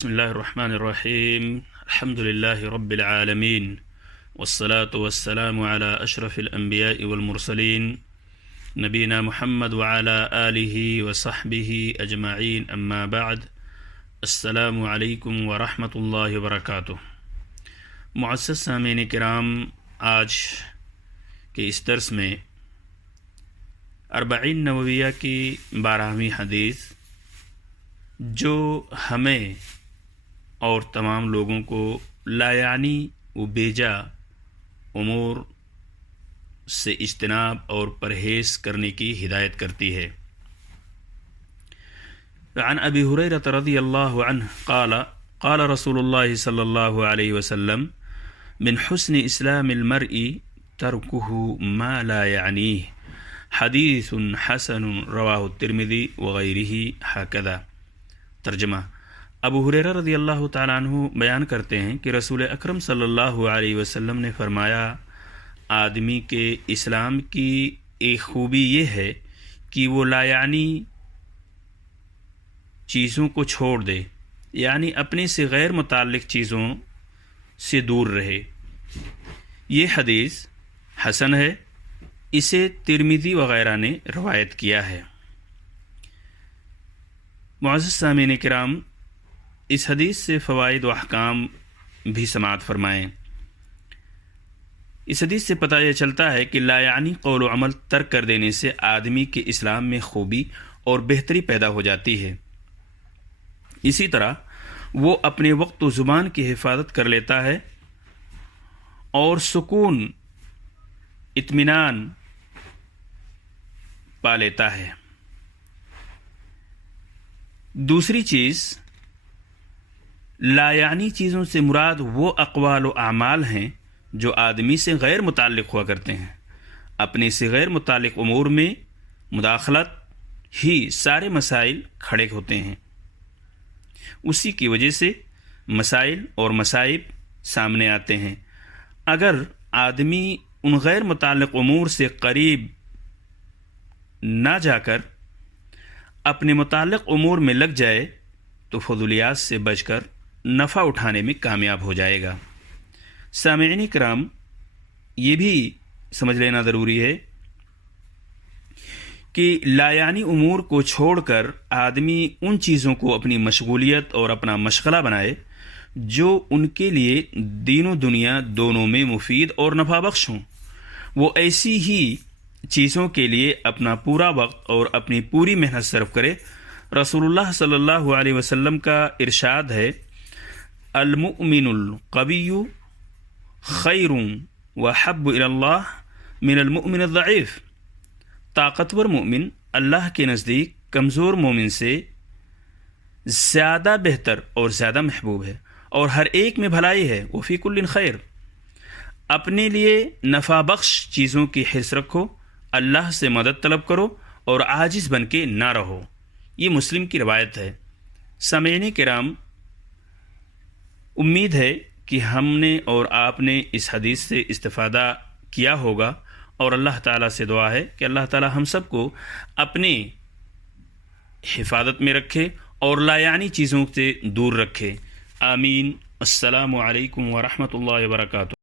بسم الله الرحمن الرحيم. الحمد لله رب العالمين، والصلاة والسلام على أشرف الأنبياء والمرسلين نبينا محمد وعلى آله وصحبه أجمعين، أما بعد. السلام علیکم ورحمۃ اللہ وبرکاتہ. معزز سامعین کرام، آج کے اس درس میں 40 نوویہ کی 12ویں حدیث، جو ہمیں اور تمام لوگوں کو لا یعنی و بیجا امور سے اجتناب اور پرہیز کرنے کی ہدایت کرتی ہے. عن ابی ہریرہ رضی اللہ عنہ قال قال رسول اللہ صلی اللہ علیہ وسلم: من حسن اسلام المرء ترکہ ما لا یعنیہ، حدیث حسن رواہ الترمذی وغیرہ ہکذا. ترجمہ: ابو ہریرہ رضی اللہ تعالیٰ عنہ بیان کرتے ہیں کہ رسول اکرم صلی اللہ علیہ وسلم نے فرمایا، آدمی کے اسلام کی ایک خوبی یہ ہے کہ وہ لا یعنی چیزوں کو چھوڑ دے، یعنی اپنے سے غیر متعلق چیزوں سے دور رہے. یہ حدیث حسن ہے، اسے ترمذی وغیرہ نے روایت کیا ہے. معزز سامعین کرام، اس حدیث سے فوائد و احکام بھی سماعت فرمائیں. اس حدیث سے پتہ یہ چلتا ہے کہ لا یعنی قول و عمل ترک کر دینے سے آدمی کے اسلام میں خوبی اور بہتری پیدا ہو جاتی ہے. اسی طرح وہ اپنے وقت و زبان کی حفاظت کر لیتا ہے اور سکون اطمینان پا لیتا ہے. دوسری چیز، لا یعنی چیزوں سے مراد وہ اقوال و اعمال ہیں جو آدمی سے غیر متعلق ہوا کرتے ہیں. اپنے سے غیر متعلق امور میں مداخلت ہی سارے مسائل کھڑے ہوتے ہیں. اسی کی وجہ سے مسائل اور مصائب سامنے آتے ہیں. اگر آدمی ان غیر متعلق امور سے قریب نہ جا کر اپنے متعلق امور میں لگ جائے تو فضولیات سے بچ کر نفع اٹھانے میں کامیاب ہو جائے گا. سامعین کرام، یہ بھی سمجھ لینا ضروری ہے کہ لا یعنی امور کو چھوڑ کر آدمی ان چیزوں کو اپنی مشغولیت اور اپنا مشغلہ بنائے جو ان کے لیے دین و دنیا دونوں میں مفید اور نفع بخش ہوں. وہ ایسی ہی چیزوں کے لیے اپنا پورا وقت اور اپنی پوری محنت صرف کرے. رسول اللہ صلی اللہ علیہ وسلم کا ارشاد ہے: المؤمن القوی خیر وحب الی اللہ من المؤمن الضعیف. طاقتور مومن اللہ کے نزدیک کمزور مومن سے زیادہ بہتر اور زیادہ محبوب ہے، اور ہر ایک میں بھلائی ہے. وفی کل خیر. اپنے لیے نفع بخش چیزوں کی حرص رکھو، اللہ سے مدد طلب کرو اور عاجز بن کے نہ رہو. یہ مسلم کی روایت ہے. سامعین کرام، امید ہے کہ ہم نے اور آپ نے اس حدیث سے استفادہ کیا ہوگا، اور اللہ تعالیٰ سے دعا ہے کہ اللہ تعالیٰ ہم سب کو اپنی حفاظت میں رکھے اور لا یعنی چیزوں سے دور رکھے. آمین. السلام علیکم ورحمۃ اللہ وبرکاتہ.